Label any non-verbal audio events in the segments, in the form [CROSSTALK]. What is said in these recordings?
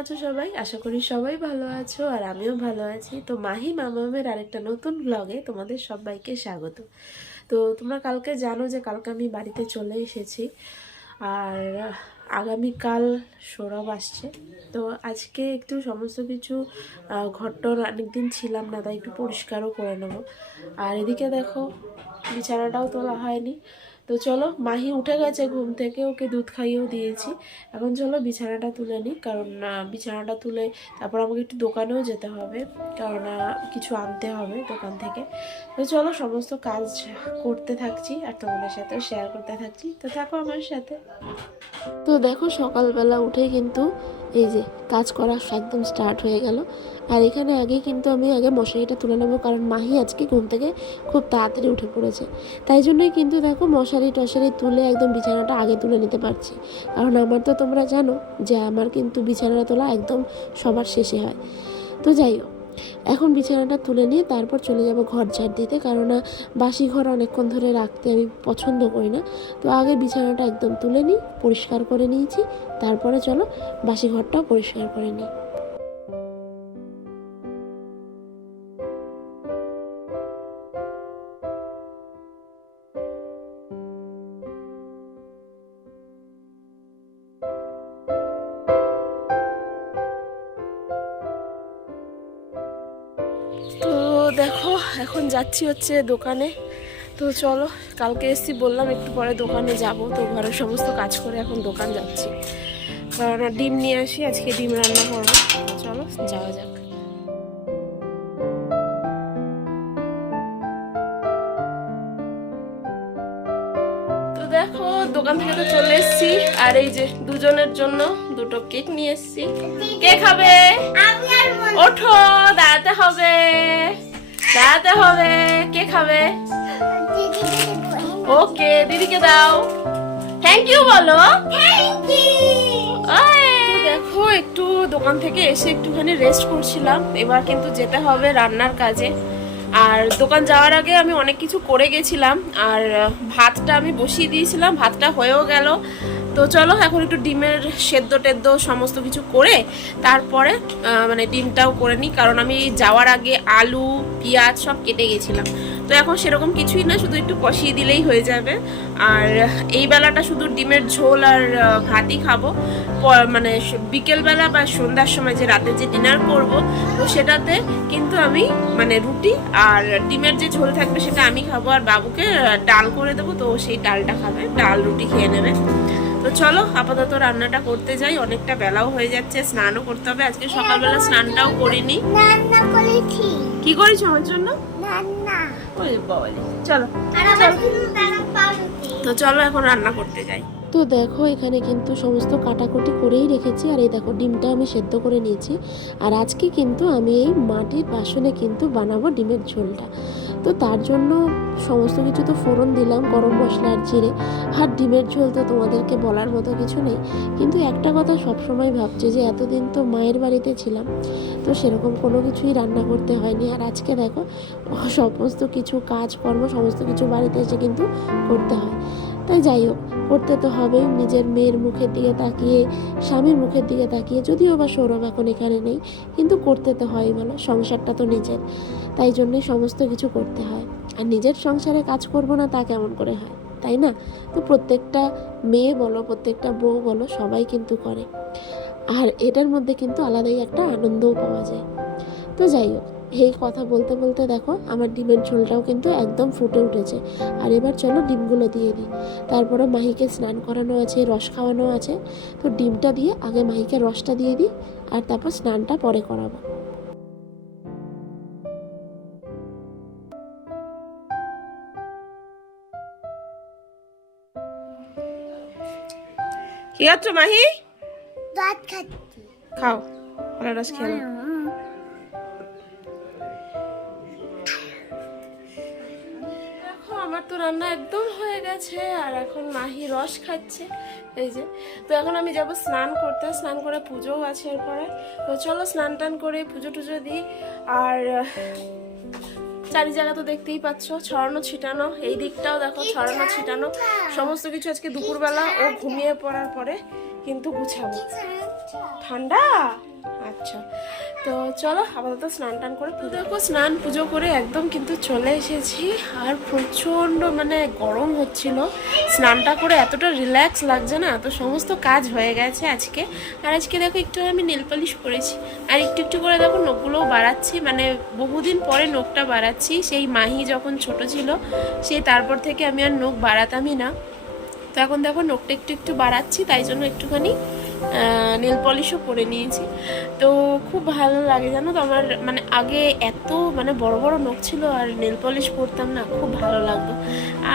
আছো সবাই? আশা করি সবাই ভালো আছো আর আমিও ভালো আছি। তো মাহি মামামের আরেকটা নতুন ব্লগে তোমাদের সবাইকে স্বাগত। তো তোমরা কালকে জানো যে কালকে আমি বাড়িতে চলে এসেছি আর আগামীকাল সৌরভ আসছে। তো আজকে একটু সমস্ত কিছু ঘরটর অনেকদিন ছিলাম না, তাই একটু পরিষ্কারও করে নেব। আর এদিকে দেখো, বিছানাটাও তোলা হয়নি। তো চলো, মাহি উঠে গেছে ঘুম থেকে, ওকে দুধ খাইয়েও দিয়েছি। এখন চলো বিছানাটা তুলে নিই, কারণ বিছানাটা তুলে তারপর আমাকে একটু দোকানেও যেতে হবে, কারণ কিছু আনতে হবে দোকান থেকে। তো চলো সমস্ত কাজ করতে থাকছি আর তোমাদের সাথে শেয়ার করতে থাকছি। তো থাকো আমার সাথে। তো দেখো সকালবেলা উঠে কিন্তু এই যে, কাজ করা একদম স্টার্ট হয়ে গেল। আর এখানে আগে কিন্তু আমি আগে মশারিটা তুলে নেব, কারণ মাহি আজকে ঘুম থেকে খুব তাড়াতাড়ি উঠে পড়েছে। তাই জন্যই কিন্তু দেখো মশারি টশারি তুলে একদম বিছানাটা আগে তুলে নিতে পারছি। কারণ আমার তো তোমরা জানো যে আমার কিন্তু বিছানাটা তোলা একদম সবার শেষে হয়। তো যাই হোক এখন বিছানাটা তুলে নিয়ে তারপর চলে যাব ঘর ঝাড় দিতে। আহ, বাসি ঘর অনেকক্ষণ ধরে রাখতে আমি পছন্দ করি না। তো আগে বিছানাটা একদম তুলে নিই পরিষ্কার করে নিয়েছি। তারপরে চলো বাসি ঘরটাও পরিষ্কার করে নিই। এখন যাচ্ছি হচ্ছে দোকানে। তো চলো, কালকে এসছি বললাম একটু পরে দোকানে যাব। তো ঘরের সমস্ত কাজ করে এখন দোকান যাচ্ছি। কারণ ডিম নিয়ে আসি, আজকে ডিম রান্না করব। চলো, যাওয়া যাক। দেখো, দোকান থেকে তো চলে এসেছি। আর এই যে দুজনের জন্য দুটো কেক নিয়ে এসেছি। কে খাবে? ওঠো, দাঁড়াতে হবে। দাঁড়াতে হবে। কে খাবে? ওকে দিদিকে দাও। থ্যাংক ইউ বলো। দেখো একটু দোকান থেকে এসে একটুখানি রেস্ট করছিলাম। এবার কিন্তু যেতে হবে রান্নার কাজে। আর দোকান যাওয়ার আগে আমি অনেক কিছু করে গেছিলাম। আর ভাতটা আমি বসিয়ে দিয়েছিলাম। ভাতটা হয়েও গেল। তো চলো এখন একটু ডিমের সেদ্ধ টেদ্ধ সমস্ত কিছু করে তারপরে মানে ডিমটাও করে নিই, কারণ আমি যাওয়ার আগে আলু, পেঁয়াজ সব কেটে গেছিলাম। তো এখন সেরকম কিছুই না, শুধু একটু কষিয়ে দিলেই হয়ে যাবে। আর এই বেলাটা শুধু ডিমের ঝোল আর ভাতই খাব। মানে বিকেলবেলা বা সন্ধ্যার সময় যে রাতে যে ডিনার করব, তো সেটাতে কিন্তু আমি মানে রুটি আর ডিমের যে ঝোল থাকবে সেটা আমি খাব। আর বাবুকে ডাল করে দেবো, তো সেই ডালটা খাবে, ডাল রুটি খেয়ে নেবে। তো চলো আপাতত রান্নাটা করতে যাই অনেকটা বেলাও হয়ে যাচ্ছে স্নানও করতে হবে। আজকে সকালবেলা স্নানটাও করিনি। কি? করেছ আমার জন্য? চলো। তো চলো এখন রান্না করতে যাই। তো দেখো, এখানে কিন্তু সমস্ত কাটাকুটি করেই রেখেছি। আর এই দেখো, ডিমটা আমি সেদ্ধ করে নিয়েছি। আর আজকে কিন্তু আমি এই মাটির বাসনে কিন্তু বানাবো ডিমের ঝোলটা। তো তার জন্য সমস্ত কিছু তো ফোড়ন দিলাম, গরম মশলা আর জিরে। আর ডিমের ঝোল তো তোমাদেরকে বলার মতো কিছু নেই। কিন্তু একটা কথা সবসময় ভাবছি যে, এতদিন তো মায়ের বাড়িতে ছিলাম, তো সেরকম কোনো কিছুই রান্না করতে হয়নি। আর আজকে দেখো, সমস্ত কিছু কাজকর্ম, সমস্ত কিছু বাড়িতে এসে কিন্তু করতে হয়। তাই যাই হোক করতে তো হবেই, নিজের মেয়ের মুখের দিকে তাকিয়ে, স্বামীর মুখের দিকে তাকিয়ে, যদিও বা সৌরভ এখন এখানে নেই, কিন্তু করতে তো হয় বলো, সংসারটা তো নিজের। তাই জন্যই সমস্ত কিছু করতে হয়। আর নিজের সংসারে কাজ করব না তা কেমন করে হয়, তাই না? তো প্রত্যেকটা মেয়ে বলো, প্রত্যেকটা বউ বলো, সবাই কিন্তু করে। আর এটার মধ্যে কিন্তু আলাদাই একটা আনন্দও পাওয়া যায়। তো যাই হোক এই কথা বলতে বলতে দেখো আমার ডিমের ঝোলটাও কিন্তু একদম ফুটে উঠেছে। আর এবার চলো ডিমগুলো দিয়ে দিই। তারপরে মাহিকে স্নান করানো আছে রস খাওয়ানো আছে। তো ডিমটা দিয়ে আগে মাহিকে রসটা দিয়ে দিই আর তারপর স্নানটা পরে করাবো। কি খাচ্ছ মাহি? খাও কলা রস খেয়ে আমার তো রান্না একদম হয়ে গেছে, আর এখন মাহি রস খাচ্ছে। এই যে, তো এখন আমি যাব স্নান করতে, স্নান করে পুজোও আছে এরপরে। তো চলো স্নান টান করে পুজো টুজো দিই, আর চারি জায়গা তো দেখতেই পাচ্ছ, ছড়ানো ছিটানো, এই দিকটাও দেখো, ছড়ানো ছিটানো। সমস্ত কিছু আজকে দুপুরবেলা ও ঘুমিয়ে পড়ার পরে কিন্তু গুছাবো। ঠান্ডা? তো চলো আপাতত স্নান টান করে পুজো স্নান পুজো করে একদম কিন্তু চলে এসেছি। আর প্রচণ্ড মানে গরম হচ্ছিল। স্নানটা করে এতটা রিল্যাক্স লাগছে না, তো সমস্ত কাজ হয়ে গেছে আজকে। আর আজকে দেখো একটু আমি নেল পালিশ করেছি। আর একটু একটু করে দেখো নখগুলোও বাড়াচ্ছি মানে বহুদিন পরে নখটা বাড়াচ্ছি। সেই মাহি যখন ছোট ছিল সেই তারপর থেকে আমি আর নখ বাড়াতামই না। তো এখন দেখো নখটা একটু একটু বাড়াচ্ছি, তাই জন্য একটুখানি নেল পলিশও করে নিয়েছি। তো খুব ভালো লাগে জানো তো আমার মানে আগে এত মানে বড় বড় নখ ছিল আর নেল পলিশ করতাম না, খুব ভালো লাগতো।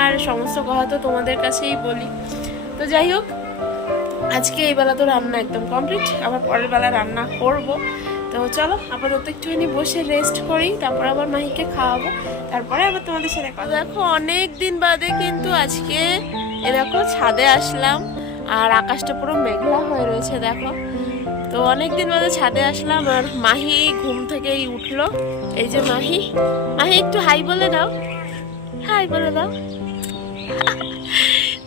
আর সমস্ত কথা তো তোমাদের কাছেই বলি। তো যাই হোক, আজকে এই বেলা তো রান্না একদম কমপ্লিট আবার পরের বেলা রান্না করব। তো চলো, আপাতত একটুখানি বসে রেস্ট করি, তারপর আবার মাহিকে খাওয়াবো, তারপরে আবার তোমাদের সাথে কথা দেখো, অনেক দিন বাদে কিন্তু আজকে, এ দেখো, ছাদে আসলাম। আর আকাশটা পুরো মেঘলা হয়ে রয়েছে দেখো। তো অনেক দিন বাদে ছাদে আসলাম আর মাহি ঘুম থেকেই উঠল। এই যে মাহি মাহি একটু হাই বলে দাও। হাই বলে দাও।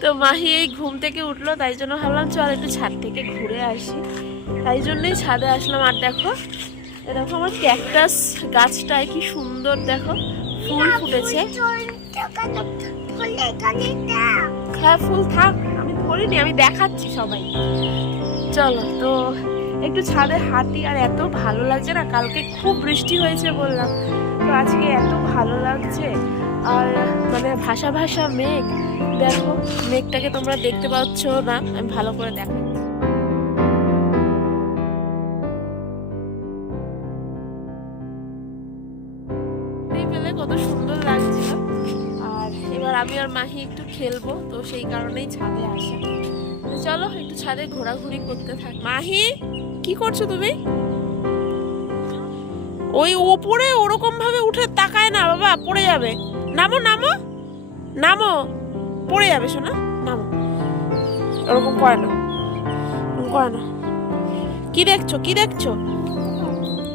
তো মাহি এই ঘুম থেকে উঠল তাই জন্য ভাবলাম চল একটু ছাদ থেকে ঘুরে আসি। তাই জন্যই ছাদে আসলাম। আর দেখো দেখো আমার ক্যাকটাস গাছটায় কি সুন্দর দেখো ফুল ফুটেছে। হ্যাঁ ফুল থাক। ধরিনি আমি দেখাচ্ছি সবাই চলো, তো একটু ছাদে হাঁটি আর এত ভালো লাগছে না, কালকে খুব বৃষ্টি হয়েছে বললাম। তো আজকে এত ভালো লাগছে, আর মানে ভাষা ভাষা মেঘ। দেখো, মেঘটাকে তোমরা দেখতে পাচ্ছ না, আমি ভালো করে দেখো আর মাহি একটু খেলব, তো সেই কারণেই ছাদে আসা। চলো, একটু ছাদে ঘোরাঘুরি করতে থাক। মাহি, কি করছ তুমি? ওই ওপরে ওরকম ভাবে উঠে তাকায় না, বাবা, পড়ে যাবে। নামো নামো নামো, পড়ে যাবে, শোনা, নামো। ওরকম করে না করে না। কি দেখছ কি দেখছ?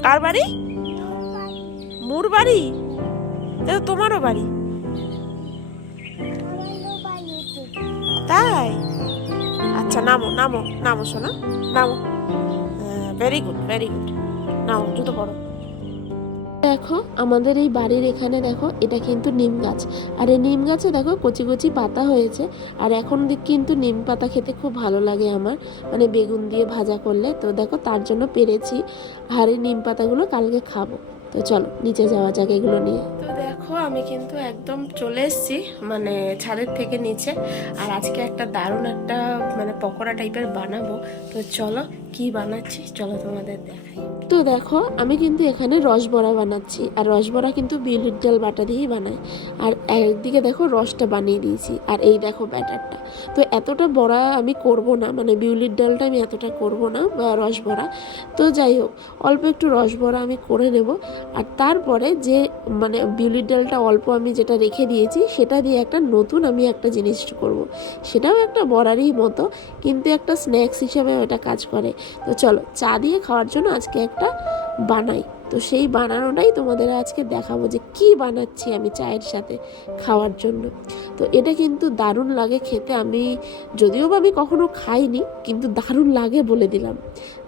কার বাড়ি? মুর বাড়ি? এটা তোমারও বাড়ি। তাই? আচ্ছা নামো নামো নামো শোনা নামো। ভেরি গুড ভেরি গুড নামো জুতো পড়ো দেখো আমাদের এই বাড়ির এখানে দেখো এটা কিন্তু নিম গাছ। আর এই নিম গাছে দেখো কচি কচি পাতা হয়েছে। আর এখন দিক কিন্তু নিম পাতা খেতে খুব ভালো লাগে আমার। মানে বেগুন দিয়ে ভাজা করলে। তো দেখো তার জন্য পেরেছি। আর এই নিম পাতাগুলো কালকে খাব। তো চলো নিচে যাওয়া যাক এগুলো নিয়ে। তো দেখো, আমি কিন্তু একদম চলে এসেছি মানে ছাদের থেকে নিচে। আর আজকে একটা দারুণ একটা মানে পকোড়া টাইপের বানাবো। তো চলো, কি বানাচ্ছি? চলো তোমাদের দেখাই। তো দেখো, আমি কিন্তু এখানে রসবড়া বানাচ্ছি। আর রসবড়া কিন্তু বিউলির ডাল বাটা দিয়েই বানাই। আর একদিকে দেখো রসটা বানিয়ে দিয়েছি। আর এই দেখো ব্যাটারটা। তো এতটা বড়া আমি করব না। মানে বিউলির ডালটা আমি এতটা করব না, বা রসবড়া। তো যাই হোক, অল্প একটু রসবড়া আমি করে নেব। আর তারপরে যে মানে বিউলির ডালটা অল্প আমি যেটা রেখে দিয়েছি, সেটা দিয়ে একটা নতুন আমি একটা জিনিস করব। সেটাও একটা বড়ারই মতো, কিন্তু একটা স্ন্যাক্স হিসাবে ওটা কাজ করে। তো চলো, চা দিয়ে খাওয়ার জন্য আজকে একটা বানাই। তো সেই বানানোটাই তোমাদের আজকে দেখাবো যে কি বানাচ্ছি আমি চায়ের সাথে খাওয়ার জন্য। তো এটা কিন্তু দারুণ লাগে খেতে। আমি যদিও বা আমি কখনো খাইনি, কিন্তু দারুণ লাগে বলে দিলাম।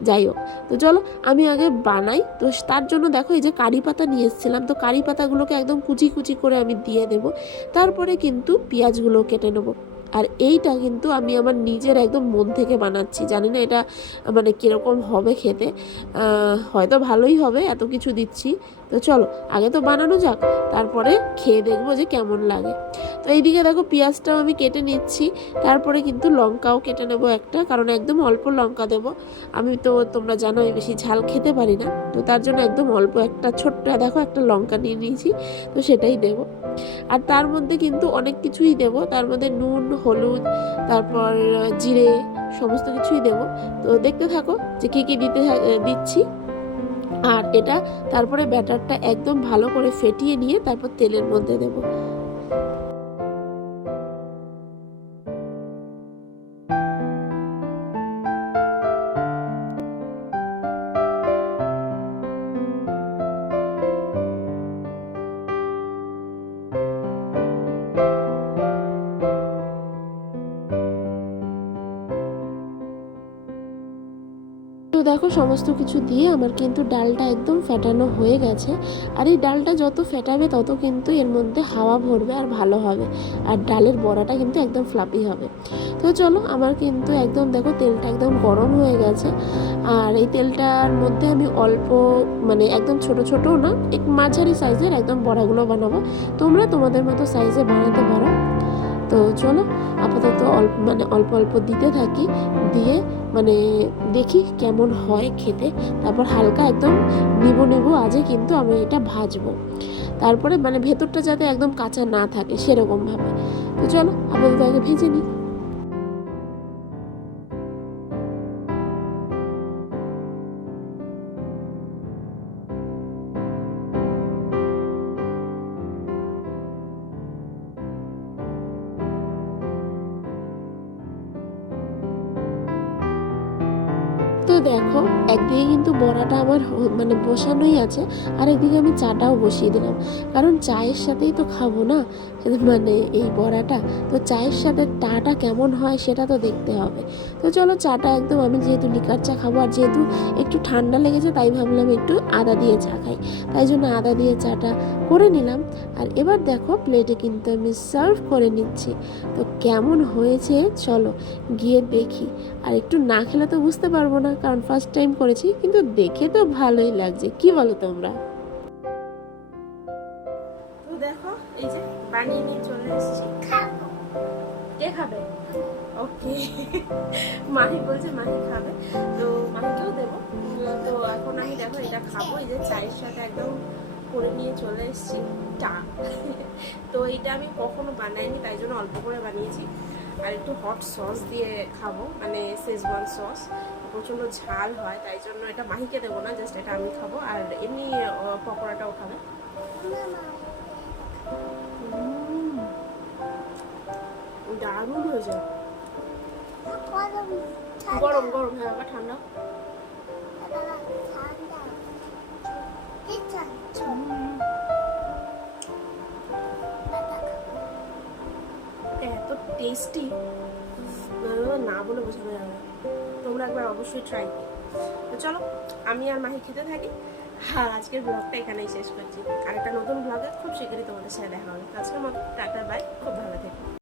যাই হোক, তো চলো আমি আগে বানাই। তো তার জন্য দেখো এই যে কারি পাতা নিয়ে এসেছিলাম। তো কারি পাতাগুলোকে একদম কুচি কুচি করে আমি দিয়ে দেব। তারপরে কিন্তু পেঁয়াজগুলো কেটে নেব। আর এইটা কিন্তু আমি আমার নিজের একদম মন থেকে বানাচ্ছি। জানি না এটা মানে কীরকম হবে খেতে। হয়তো ভালোই হবে, এত কিছু দিচ্ছি। তো চলো, আগে তো বানানো যাক, তারপরে খেয়ে দেখব যে কেমন লাগে। তো এইদিকে দেখো পেঁয়াজটাও আমি কেটে নিচ্ছি, তারপরে কিন্তু লঙ্কাও কেটে নেব একটা, কারণ একদম অল্প লঙ্কা দেব। আমি তো, তোমরা জানো আমি বেশি ঝাল খেতে পারি না, তো তার জন্য একদম অল্প একটা ছোট্ট, দেখো একটা লঙ্কা নিয়ে নিয়েছি, তো সেটাই দেব। আর তার মধ্যে কিন্তু অনেক কিছুই দেব, তার মধ্যে নুন হলুদ, তারপর জিরে সমস্ত কিছুই দেব। তো দেখতে থাকো যে কী কী দিতে থা- দিচ্ছি। আর এটা তারপরে ব্যাটারটা একদম ভালো করে ফেটিয়ে নিয়ে তারপর তেলের মধ্যে দেব। সমস্ত কিছু দিয়ে আমার কিন্তু ডালটা একদম ফেটানো হয়ে গেছে। আর এই ডালটা যত ফেটাবে, তত কিন্তু এর মধ্যে হাওয়া ভরবে আর ভালো হবে। আর ডালের বড়াটা কিন্তু একদম ফ্লাপি হবে। তো চলো, আমার কিন্তু একদম দেখো তেলটা একদম গরম হয়ে গেছে। আর এই তেলটার মধ্যে আমি অল্প মানে একদম ছোট ছোটও না, এক মাঝারি সাইজের একদম বড়াগুলো বানাবো। তোমরা তোমাদের মতো সাইজে বানাতে পারো। তো চলো আপাতত অল্প মানে অল্প অল্প দিতে থাকি, দিয়ে মানে দেখি কেমন হয় খেতে। তারপর হালকা একদম নিবো নিবো আজে কিন্তু আমি এটা ভাজবো। তারপরে মানে ভেতরটা যাতে একদম কাঁচা না থাকে সেরকমভাবে। তো চলো আপাতত আগে ভেজে নিই। কিন্তু বড়াটা আমার মানে বসানোই আছে। আর একদিকে আমি চাটাও বসিয়ে দিলাম। কারণ চায়ের সাথেই তো খাব না? [LAUGHS] মানে এই বড়াটা। তো চায়ের সাথে টাটা কেমন হয় সেটা তো দেখতে হবে। তো চলো চাটা একদম আমি যেহেতু লিকার চা খাব আর যেহেতু একটু ঠান্ডা লেগেছে তাই ভাবলাম একটু আদা দিয়ে চা খাই। তাই জন্য আদা দিয়ে চাটা করে নিলাম। আর এবার দেখো প্লেটে কিন্তু আমি সার্ভ করে নিচ্ছি। তো কেমন হয়েছে চলো গিয়ে দেখি। আর একটু না খেলে তো বুঝতে পারব না, কারণ ফার্স্ট টাইম করেছি, কিন্তু দেখে তো ভালোই লাগছে। কি বলো তোমরা? তো দেখো এই যে বানিয়ে নিয়ে চলে এসেছি। খাব। কে খাবে? ওকে। মাহি বলছে মাহি খাবে। তো মাহিকেও দেবো। তো এখন আমি দেখো এটা খাব। এই যে চায়ের সাথে একদম করে নিয়ে চলে এসেছি। তো এটা আমি কখনো বানাইনি তাই জন্য অল্প করে বানিয়েছি। আর একটু হট সস দিয়ে খাব মানে শেজওয়ান সস প্রচণ্ড ঝাল হয় তাই জন্য এটা মাহিকে দেবো না জাস্ট এটা আমি খাব। আর এমনি পকোড়াটাও খাবে। দারুণ হয়েছে। গরম গরম। গরম হ্যাঁ ঠান্ডা। টেস্টি? না বলে বোঝানো যাবে তোমরা একবার অবশ্যই ট্রাই করো। তো চলো, আমি আর মাহি খেতে থাকি। আর আজকের ব্লগটা এখানেই শেষ করছি। আর একটা নতুন ব্লগে খুব শীঘ্রই তোমাদের সাথে দেখা হবে। আজকের মতো, টাটা বাই খুব ভালো থেকো।